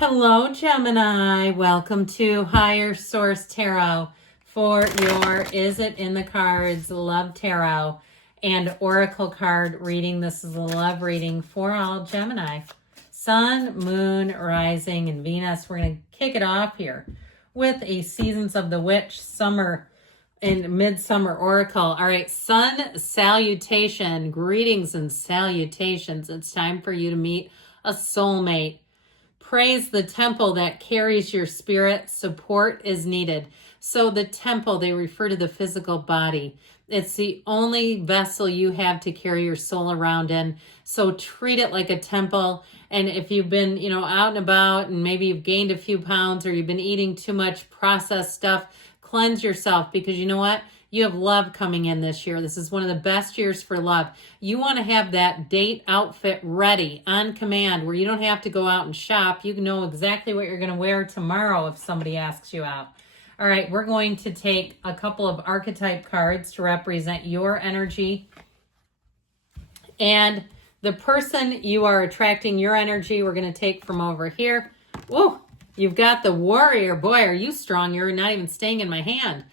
Hello, Gemini. Welcome to Higher Source Tarot for your Is It in the Cards Love Tarot and Oracle card reading. This is a love reading for all Gemini. Sun, Moon, Rising, and Venus. We're going to kick it off here with a Seasons of the Witch Summer and Midsummer Oracle. All right, Sun salutation, greetings and salutations. It's time for you to meet a soulmate. Praise the temple that carries your spirit. Support is needed. So the temple, they refer to the physical body. It's the only vessel you have to carry your soul around in. So treat it like a temple. And if you've been, out and about and maybe you've gained a few pounds or you've been eating too much processed stuff, cleanse yourself, because you know what? You have love coming in this year. This is one of the best years for love. You want to have that date outfit ready on command where you don't have to go out and shop. You know exactly what you're going to wear tomorrow if somebody asks you out. All right, we're going to take a couple of archetype cards to represent your energy. And the person you are attracting, your energy, we're going to take from over here. Whoa, you've got the warrior. Boy, are you strong. You're not even staying in my hand.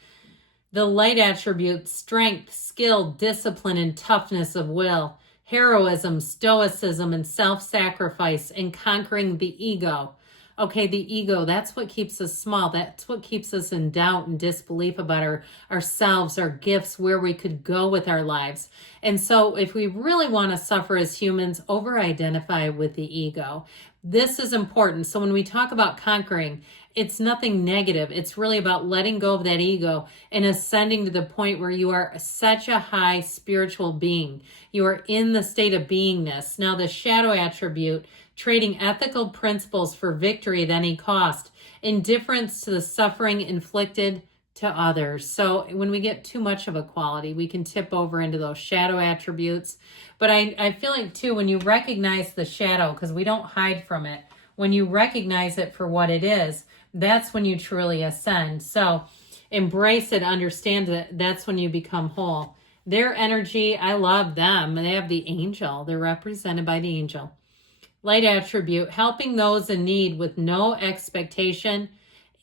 The light attributes, strength, skill, discipline, and toughness of will, heroism, stoicism, and self-sacrifice, and conquering the ego. Okay, the ego, that's what keeps us small. That's what keeps us in doubt and disbelief about ourselves, our gifts, where we could go with our lives. And so if we really want to suffer as humans, over-identify with the ego. This is important. So when we talk about conquering, it's nothing negative. It's really about letting go of that ego and ascending to the point where you are such a high spiritual being. You are in the state of beingness. Now, the shadow attribute, trading ethical principles for victory at any cost, indifference to the suffering inflicted to others. So when we get too much of a quality, we can tip over into those shadow attributes. But I feel like, too, when you recognize the shadow, because we don't hide from it, when you recognize it for what it is, that's when you truly ascend. So embrace it, understand that that's when you become whole. Their energy, I love them. They have the angel. They're represented by the angel. Light attribute, helping those in need with no expectation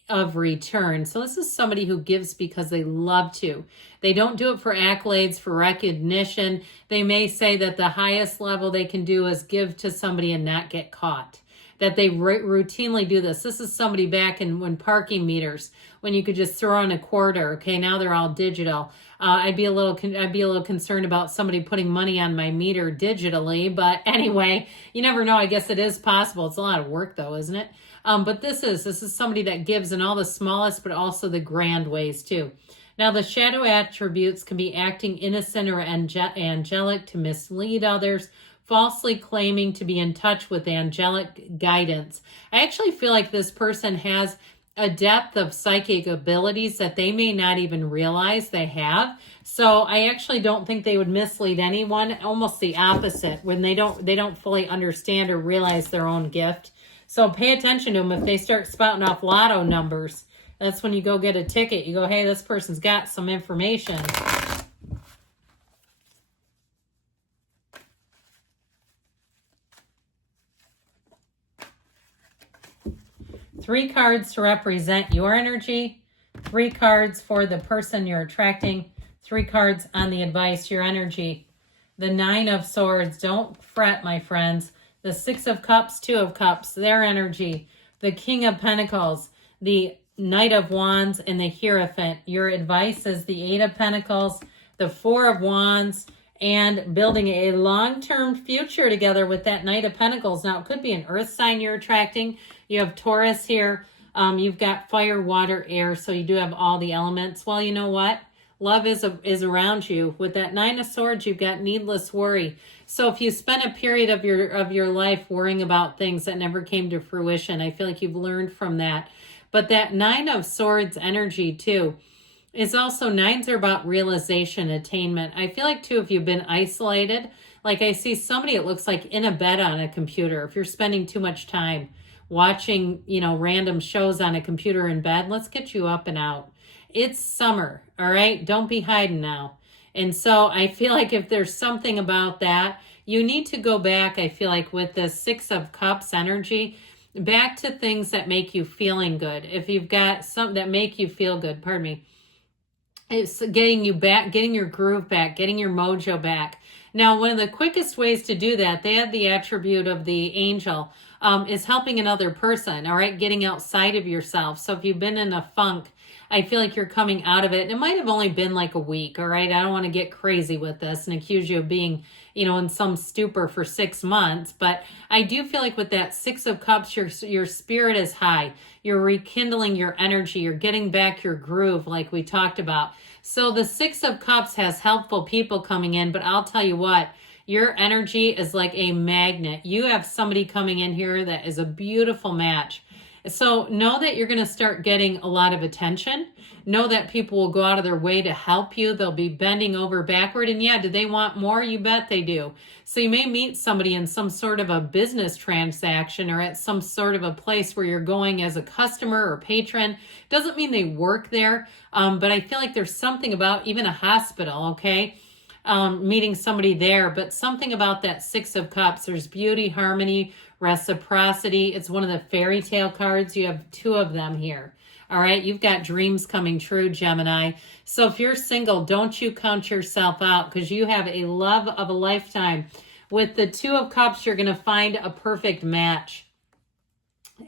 of return. So this is somebody who gives because they love to. They don't do it for accolades, for recognition. They may say that the highest level they can do is give to somebody and not get caught. That they routinely do this. This is somebody back in when parking meters, when you could just throw in a quarter. Okay, now they're all digital. I'd be a little concerned about somebody putting money on my meter digitally. But anyway, you never know. I guess it is possible. It's a lot of work, though, isn't it? But this is somebody that gives in all the smallest, but also the grand ways too. Now, the shadow attributes can be acting innocent or angelic to mislead others, falsely claiming to be in touch with angelic guidance. I actually feel like this person has a depth of psychic abilities that they may not even realize they have. So I actually don't think they would mislead anyone. Almost the opposite, when they don't fully understand or realize their own gift. So pay attention to them. If they start spouting off lotto numbers, that's when you go get a ticket. You go, hey, this person's got some information. Three cards to represent your energy, 3 cards for the person you're attracting, 3 cards on the advice, your energy. The 9 of Swords, don't fret, my friends. The 6 of Cups, 2 of Cups, their energy. The King of Pentacles, the Knight of Wands, and the Hierophant. Your advice is the 8 of Pentacles, the 4 of Wands, and building a long-term future together with that Knight of Pentacles. Now, it could be an earth sign you're attracting. You have Taurus here. You've got fire, water, air, so you do have all the elements. Well, you know what? Love is around you. With that 9 of Swords, you've got needless worry. So if you spent a period of your life worrying about things that never came to fruition, I feel like you've learned from that. But that 9 of Swords energy, too, is also, 9s are about realization, attainment. I feel like, too, if you've been isolated, like I see somebody, it looks like in a bed on a computer. If you're spending too much time watching, random shows on a computer in bed, let's get you up and out. It's summer, all right? Don't be hiding now. And so I feel like if there's something about that, you need to go back, I feel like, with the 6 of Cups energy back to things that make you feeling good. If you've got something that make you feel good, pardon me, it's getting you back, getting your groove back, getting your mojo back. Now, one of the quickest ways to do that, they have the attribute of the angel, is helping another person, all right, getting outside of yourself. So if you've been in a funk, I feel like you're coming out of it. It might have only been like a week, all right? I don't want to get crazy with this and accuse you of being, in some stupor for 6 months, but I do feel like with that Six of Cups, your spirit is high. You're rekindling your energy. You're getting back your groove like we talked about. So the Six of Cups has helpful people coming in, but I'll tell you what, your energy is like a magnet. You have somebody coming in here that is a beautiful match. So know that you're going to start getting a lot of attention. Know that people will go out of their way to help you. They'll be bending over backward. And yeah, do they want more? You bet they do. So you may meet somebody in some sort of a business transaction or at some sort of a place where you're going as a customer or patron. Doesn't mean they work there, but I feel like there's something about even a hospital, okay? Meeting somebody there, but something about that Six of Cups. There's beauty, harmony, reciprocity. It's one of the fairy tale cards. You have 2 of them here. All right. You've got dreams coming true, Gemini. So if you're single, don't you count yourself out, because you have a love of a lifetime. With the 2 of Cups, you're going to find a perfect match.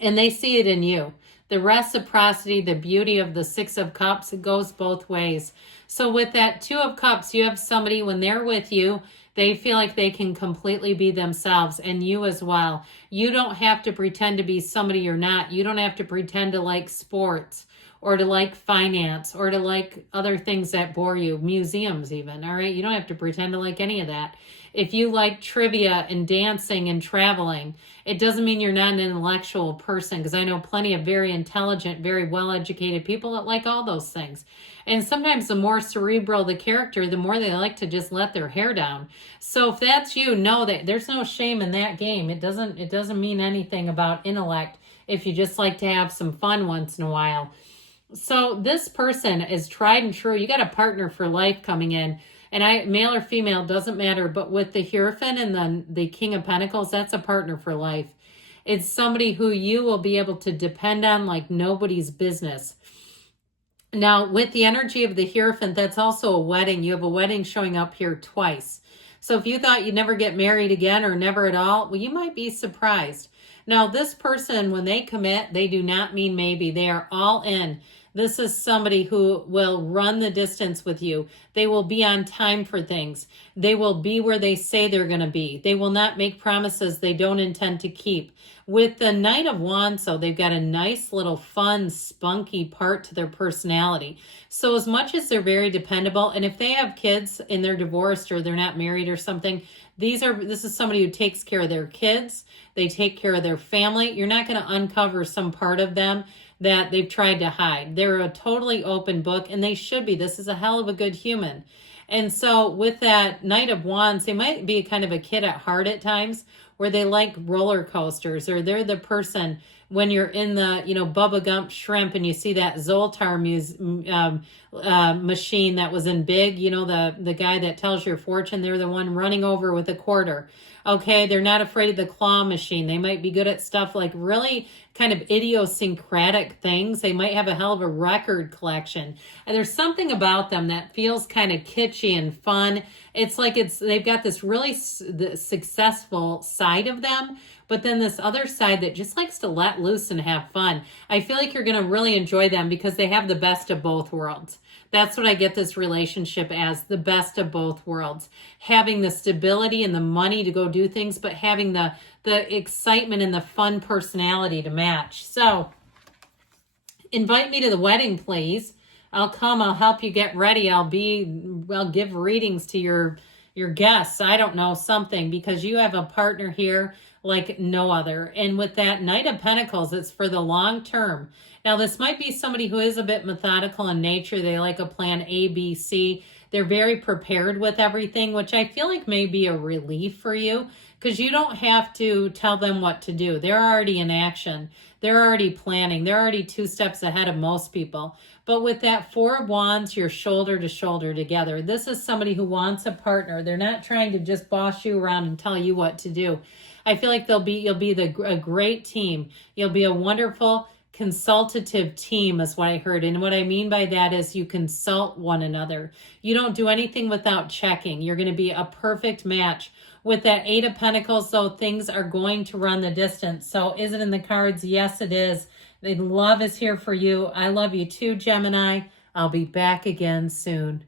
And they see it in you. The reciprocity, the beauty of the Six of Cups, it goes both ways. So with that 2 of Cups, you have somebody, when they're with you, they feel like they can completely be themselves, and you as well. You don't have to pretend to be somebody you're not. You don't have to pretend to like sports or to like finance or to like other things that bore you, museums even, all right? You don't have to pretend to like any of that. If you like trivia and dancing and traveling, it doesn't mean you're not an intellectual person, because I know plenty of very intelligent, very well-educated people that like all those things. And sometimes the more cerebral the character, the more they like to just let their hair down. So if that's you, know that there's no shame in that game. It doesn't mean anything about intellect if you just like to have some fun once in a while. So this person is tried and true. You got a partner for life coming in. And male or female, doesn't matter. But with the Hierophant and the King of Pentacles, that's a partner for life. It's somebody who you will be able to depend on like nobody's business. Now, with the energy of the Hierophant, that's also a wedding. You have a wedding showing up here twice. So if you thought you'd never get married again or never at all, well, you might be surprised. Now, this person, when they commit, they do not mean maybe. They are all in. This is somebody who will run the distance with you. They will be on time for things. They will be where they say they're going to be. They will not make promises they don't intend to keep. With the Knight of Wands, though, they've got a nice little fun, spunky part to their personality. So as much as they're very dependable, and if they have kids and they're divorced or they're not married or something, this is somebody who takes care of their kids. They take care of their family. You're not going to uncover some part of them that they've tried to hide. They're a totally open book, and they should be. This is a hell of a good human. And so with that Knight of Wands, they might be kind of a kid at heart at times, where they like roller coasters, or they're the person when you're in the, Bubba Gump Shrimp and you see that Zoltar machine that was in Big, the guy that tells your fortune, they're the one running over with a quarter. Okay, they're not afraid of the claw machine. They might be good at stuff like really kind of idiosyncratic things. They might have a hell of a record collection. And there's something about them that feels kind of kitschy and fun. It's like they've got this really successful side of them, but then this other side that just likes to let loose and have fun. I feel like you're going to really enjoy them because they have the best of both worlds. That's what I get this relationship as, the best of both worlds. Having the stability and the money to go do things, but having the excitement and the fun personality to match. So invite me to the wedding, please. I'll come. I'll help you get ready. I'll give readings to your guests. I don't know, something, because you have a partner here like no other. And with that Knight of Pentacles, it's for the long term. Now, this might be somebody who is a bit methodical in nature. They like a plan A, B, C. They're very prepared with everything, which I feel like may be a relief for you, because you don't have to tell them what to do. They're already in action. They're already planning. They're already 2 steps ahead of most people. But with that Four of Wands, you're shoulder to shoulder together. This is somebody who wants a partner. They're not trying to just boss you around and tell you what to do. I feel like you'll be a great team. You'll be a wonderful consultative team is what I heard. And what I mean by that is you consult one another. You don't do anything without checking. You're going to be a perfect match. With that Eight of Pentacles, though, things are going to run the distance. So is it in the cards? Yes, it is. The love is here for you. I love you too, Gemini. I'll be back again soon.